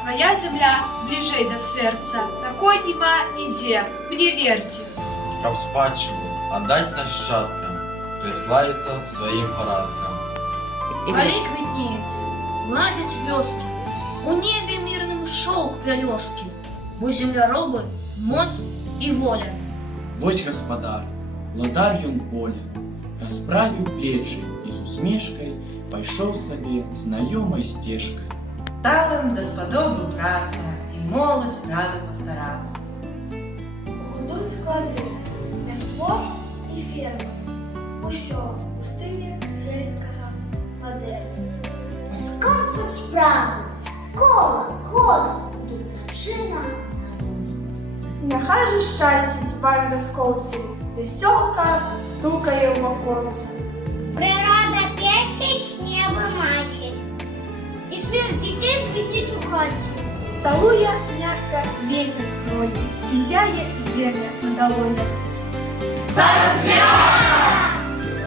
Своя земля ближей до сердца, такой нема нигде, мне верьте. Каб спадщину отдать нащадкам, приславиться своим парадкам. Полей квітніють, гладять вёски, у небе мирным шелк пялёскі, бо земляробы моц і воля. Вось гаспадар, владар ён поля, расправіў плечы і з усмешкай пайшоў сабе знаёмай сцежкай. Сталым даспадобы праца, і моладзь рада пастарацца. Будуць склады, мятло і ферма. Усё у стылі сельскага мадэрну. Бясконца справы, кола, года, тут прычына народу. Няхай же шчасціць вам вяскоўцы, весёлка стукае ў ваконцы. Прирада пестить небо матери, и смерть детей светить у хаті. Целуя мягко ветер скроет, и зяе зерня на долонях. Со святом!